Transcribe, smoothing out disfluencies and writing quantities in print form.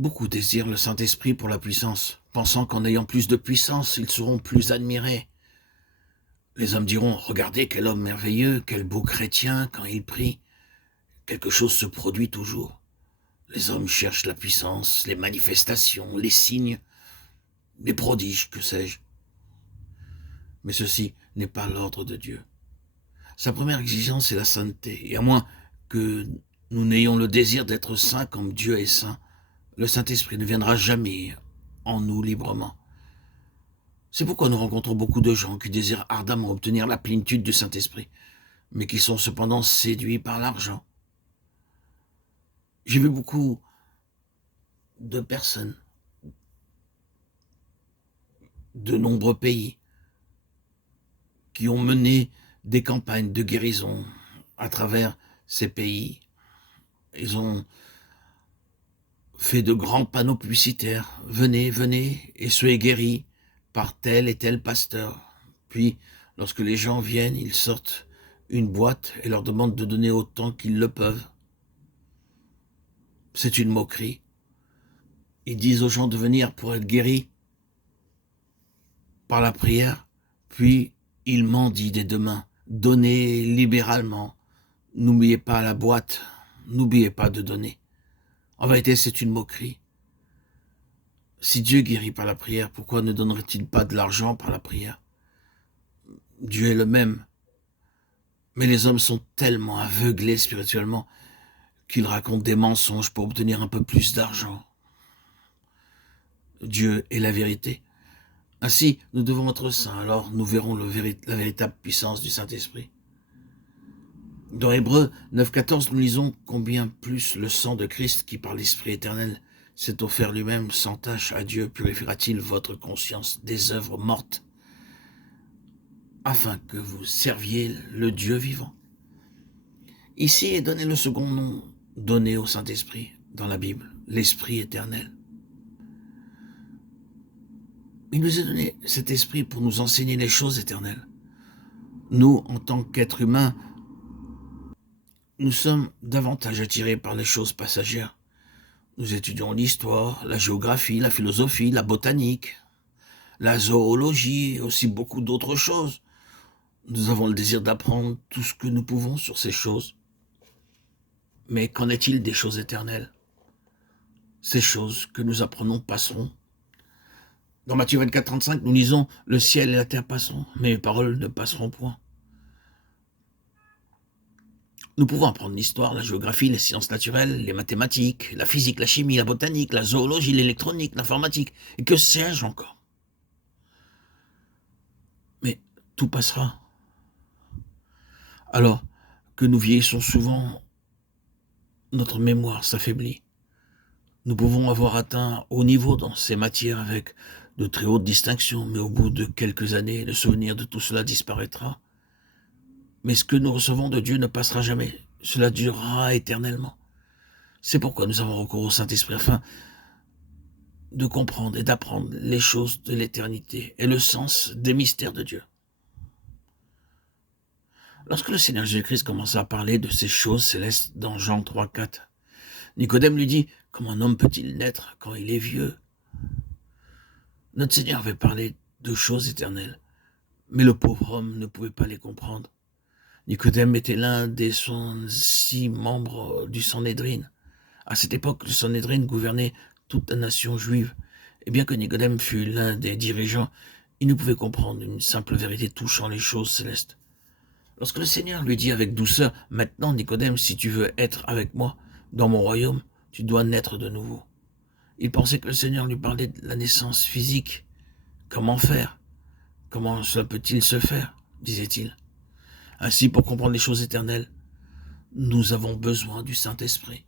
Beaucoup désirent le Saint-Esprit pour la puissance, pensant qu'en ayant plus de puissance, ils seront plus admirés. Les hommes diront, regardez quel homme merveilleux, quel beau chrétien quand il prie. Quelque chose se produit toujours. Les hommes cherchent la puissance, les manifestations, les signes, les prodiges, que sais-je. Mais ceci n'est pas l'ordre de Dieu. Sa première exigence est la sainteté, et à moins que nous n'ayons le désir d'être saints comme Dieu est saint, le Saint-Esprit ne viendra jamais en nous librement. C'est pourquoi nous rencontrons beaucoup de gens qui désirent ardemment obtenir la plénitude du Saint-Esprit, mais qui sont cependant séduits par l'argent. J'ai vu beaucoup de personnes de nombreux pays qui ont mené des campagnes de guérison à travers ces pays. Ils ont fait de grands panneaux publicitaires. Venez, venez et soyez guéris par tel et tel pasteur. Puis, lorsque les gens viennent, ils sortent une boîte et leur demandent de donner autant qu'ils le peuvent. C'est une moquerie. Ils disent aux gens de venir pour être guéris par la prière, puis ils mendient des deux mains. Donnez libéralement. N'oubliez pas la boîte. N'oubliez pas de donner. En vérité, c'est une moquerie. Si Dieu guérit par la prière, pourquoi ne donnerait-il pas de l'argent par la prière? Dieu est le même. Mais les hommes sont tellement aveuglés spirituellement qu'ils racontent des mensonges pour obtenir un peu plus d'argent. Dieu est la vérité. Ainsi, nous devons être saints, alors nous verrons la véritable puissance du Saint-Esprit. Dans Hébreux 9,14, nous lisons combien plus le sang de Christ, qui par l'Esprit éternel s'est offert lui-même sans tache à Dieu, purifiera-t-il votre conscience des œuvres mortes, afin que vous serviez le Dieu vivant. Ici est donné le second nom donné au Saint-Esprit dans la Bible, l'Esprit éternel. Il nous a donné cet esprit pour nous enseigner les choses éternelles. Nous, en tant qu'êtres humains, nous sommes davantage attirés par les choses passagères. Nous étudions l'histoire, la géographie, la philosophie, la botanique, la zoologie et aussi beaucoup d'autres choses. Nous avons le désir d'apprendre tout ce que nous pouvons sur ces choses. Mais qu'en est-il des choses éternelles? Ces choses que nous apprenons passeront. Dans Matthieu 24, 35, nous lisons « Le ciel et la terre passeront, mais mes paroles ne passeront point ». Nous pouvons apprendre l'histoire, la géographie, les sciences naturelles, les mathématiques, la physique, la chimie, la botanique, la zoologie, l'électronique, l'informatique, et que sais-je encore. Mais tout passera. Alors que nous vieillissons souvent, notre mémoire s'affaiblit. Nous pouvons avoir atteint haut niveau dans ces matières avec de très hautes distinctions, mais au bout de quelques années, le souvenir de tout cela disparaîtra. Mais ce que nous recevons de Dieu ne passera jamais. Cela durera éternellement. C'est pourquoi nous avons recours au Saint-Esprit afin de comprendre et d'apprendre les choses de l'éternité et le sens des mystères de Dieu. Lorsque le Seigneur Jésus-Christ commença à parler de ces choses célestes dans Jean 3, 4, Nicodème lui dit « Comment un homme peut-il naître quand il est vieux ?» Notre Seigneur avait parlé de choses éternelles, mais le pauvre homme ne pouvait pas les comprendre. Nicodème était l'un des 106 membres du Sanhédrin. À cette époque, le Sanhédrin gouvernait toute la nation juive. Et bien que Nicodème fût l'un des dirigeants, il ne pouvait comprendre une simple vérité touchant les choses célestes. Lorsque le Seigneur lui dit avec douceur « Maintenant, Nicodème, si tu veux être avec moi dans mon royaume, tu dois naître de nouveau. » Il pensait que le Seigneur lui parlait de la naissance physique. Comment faire? Comment cela peut-il se faire? Disait-il. Ainsi, pour comprendre les choses éternelles, nous avons besoin du Saint-Esprit.